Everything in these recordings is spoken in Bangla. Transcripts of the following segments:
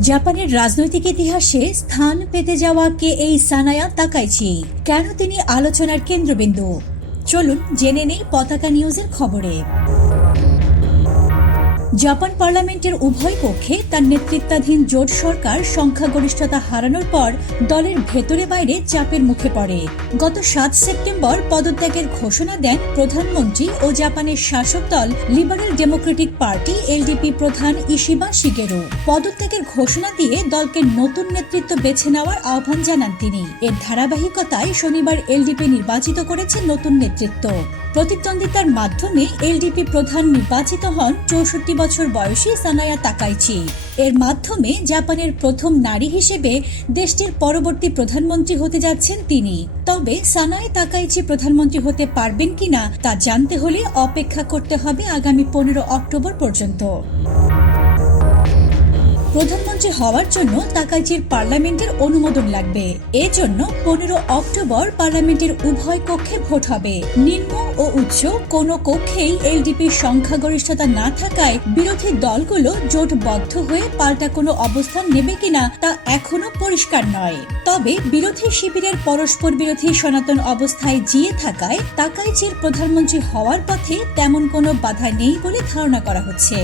জাপানের রাজনৈতিক ইতিহাসে স্থান পেতে যাওয়া কে এই সানায়া তাকাইছি। কেন তিনি আলোচনার কেন্দ্রবিন্দু? চলুন জেনে নেই পতাকা নিউজের খবরে। জাপান পার্লামেন্টের উভয় কক্ষে তার নেতৃত্বাধীন জোট সরকার সংখ্যাগরিষ্ঠতা হারানোর পর দলের ভেতরে বাইরে চাপের মুখে পড়ে। গত সাত সেপ্টেম্বর পদত্যাগের ঘোষণা দেন প্রধানমন্ত্রী ও জাপানের শাসক দল লিবারেল ডেমোক্রেটিক পার্টি এলডিপি প্রধান ইশিবা শিগেরু। পদত্যাগের ঘোষণা দিয়ে দলকে নতুন নেতৃত্ব বেছে নেওয়ার আহ্বান জানান তিনি। এর ধারাবাহিকতায় শনিবার এলডিপি নির্বাচিত করেছে নতুন নেতৃত্ব। প্রতিদ্বন্দ্বিতার মাধ্যমে এলডিপি প্রধান নির্বাচিত হন চৌষট্টি বছর বয়সী সানায়া তাকাইচি। এর মাধ্যমে জাপানের প্রথম নারী হিসেবে দেশটির পরবর্তী প্রধানমন্ত্রী হতে যাচ্ছেন তিনি। তবে সানায় তাকাইচি প্রধানমন্ত্রী হতে পারবেন কিনা তা জানতে হলে অপেক্ষা করতে হবে আগামী পনেরো অক্টোবর পর্যন্ত। প্রধানমন্ত্রী হওয়ার জন্য তাকাইচির পার্লামেন্টের অনুমোদন লাগবে। এজন্য পনেরো অক্টোবর পার্লামেন্টের উভয় কক্ষে ভোট হবে। নিম্ন ও উচ্চ কোনো কক্ষেই এলডিপির সংখ্যাগরিষ্ঠতা না থাকায় বিরোধী দলগুলো জোটবদ্ধ হয়ে পাল্টা কোনো অবস্থান নেবে কিনা তা এখনও পরিষ্কার নয়। তবে বিরোধী শিবিরের পরস্পর বিরোধী সনাতন অবস্থায় জিয়ে থাকায় তাকাইচির প্রধানমন্ত্রী হওয়ার পথে তেমন কোনো বাধা নেই বলে ধারণা করা হচ্ছে।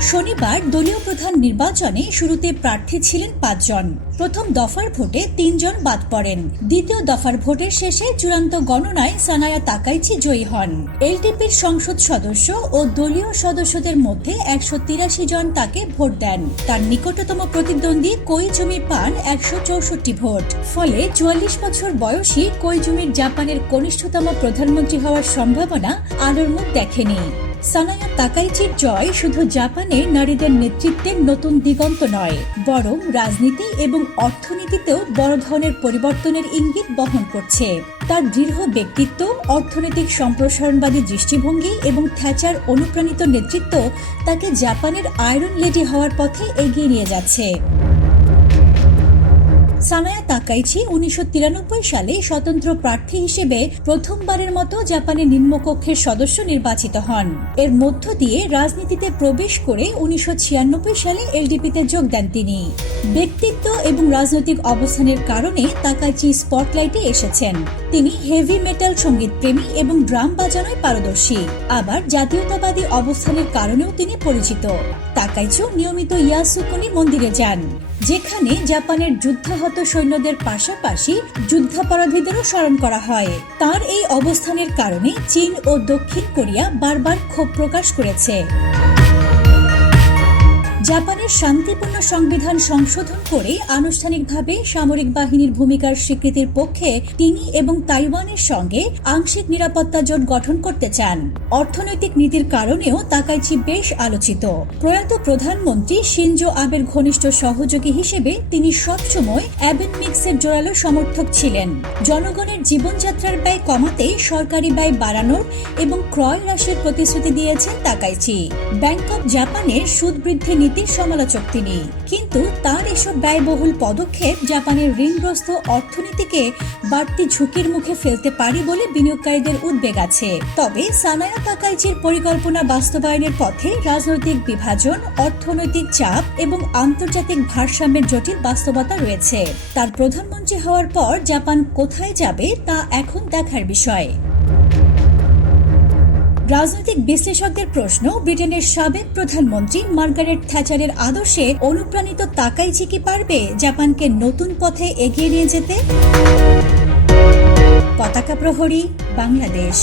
শনিবার দলীয় প্রধান নির্বাচনে শুরুতে প্রার্থী ছিলেন পাঁচজন। প্রথম দফার ভোটে তিনজন বাদ পড়েন। দ্বিতীয় দফার ভোটের শেষে চূড়ান্ত গণনায় সানায়া তাকাইচি জয়ী হন। এলডিপির সংসদ সদস্য ও দলীয় সদস্যদের মধ্যে একশো তিরাশি জন তাকে ভোট দেন। তার নিকটতম প্রতিদ্বন্দ্বী কোইজুমি পান একশো চৌষট্টি ভোট। ফলে চুয়াল্লিশ বছর বয়সী কোইজুমির জাপানের কনিষ্ঠতম প্রধানমন্ত্রী হওয়ার সম্ভাবনা আলোর মুখ দেখেনি। সানায়া তাকাইচির জয় শুধু জাপানে নারীদের নেতৃত্বের নতুন দিগন্ত নয়, বরং রাজনীতি এবং অর্থনীতিতেও বড় ধরনের পরিবর্তনের ইঙ্গিত বহন করছে। তার দৃঢ় ব্যক্তিত্ব, অর্থনৈতিক সম্প্রসারণবাদী দৃষ্টিভঙ্গি এবং থ্যাচার অনুপ্রাণিত নেতৃত্ব তাকে জাপানের আয়রন লেডি হওয়ার পথে এগিয়ে নিয়ে যাচ্ছে। সানায়া তাকাইছি উনিশশো তিরানব্বই সালে স্বতন্ত্র প্রার্থী হিসেবে প্রথমবারের মতো জাপানের নিম্নকক্ষের সদস্য নির্বাচিত হন। এর মধ্য দিয়ে রাজনীতিতে প্রবেশ করে উনিশশো ছিয়ানব্বই সালে এলডিপিতে যোগ দেন তিনি। ব্যক্তিত্ব এবং রাজনৈতিক অবস্থানের কারণে তাকাইচি স্পটলাইটে এসেছেন। তিনি হেভি মেটাল সংগীত প্রেমী এবং ড্রাম বাজানোয় পারদর্শী। আবার জাতীয়তাবাদী অবস্থানের কারণেও তিনি পরিচিত। তাকাইচু নিয়মিত ইয়াসুকুনি মন্দিরে যান, যেখানে জাপানের যুদ্ধাহত সৈন্যদের পাশাপাশি যুদ্ধাপরাধীদেরও স্মরণ করা হয়। তার এই অবস্থানের কারণে চীন ও দক্ষিণ কোরিয়া বারবার ক্ষোভ প্রকাশ করেছে। জাপানের শান্তিপূর্ণ সংবিধান সংশোধন করে আনুষ্ঠানিকভাবে সামরিক বাহিনীর ভূমিকার স্বীকৃতির পক্ষে তিনি এবং তাইওয়ানের সঙ্গে আংশিক নিরাপত্তা জোট গঠন করতে চান। অর্থনৈতিক নীতির কারণেও তাকাইচি বেশ আলোচিত। প্রয়াত প্রধানমন্ত্রী শিনজো আবের ঘনিষ্ঠ সহযোগী হিসেবে তিনি সবসময় অ্যাবেন মিক্সের জোরালো সমর্থক ছিলেন। জনগণের জীবনযাত্রার ব্যয় কমাতে সরকারি ব্যয় বাড়ানোর এবং ক্রয় হ্রাসের প্রতিশ্রুতি দিয়েছেন তাকাইচি। ব্যাংক অব জাপানের সুদ বৃদ্ধি নীতির সমালোচক তিনি। কিন্তু তার এসব ব্যয়বহুল পদক্ষেপ জাপানের ঋণগ্রস্ত অর্থনীতিকে বাড়তি ঝুঁকির মুখে ফেলতে পারে বলে বিনিয়োগকারীদের উদ্বেগ আছে। তবে সানায়া তাকাইচির পরিকল্পনা বাস্তবায়নের পথে রাজনৈতিক বিভাজন, অর্থনৈতিক চাপ এবং আন্তর্জাতিক ভারসাম্যের জটিল বাস্তবতা রয়েছে। তার প্রধানমন্ত্রী হওয়ার পর জাপান কোথায় যাবে তা এখন দেখার বিষয়। রাজনৈতিক বিশ্লেষকদের প্রশ্ন, ব্রিটেনের সাবেক প্রধানমন্ত্রী মার্গারেট থ্যাচারের আদর্শে অনুপ্রাণিত তাকাইচি কি পারবে জাপানকে নতুন পথে এগিয়ে নিয়ে যেতে? পতাকা প্রহরী, বাংলাদেশ।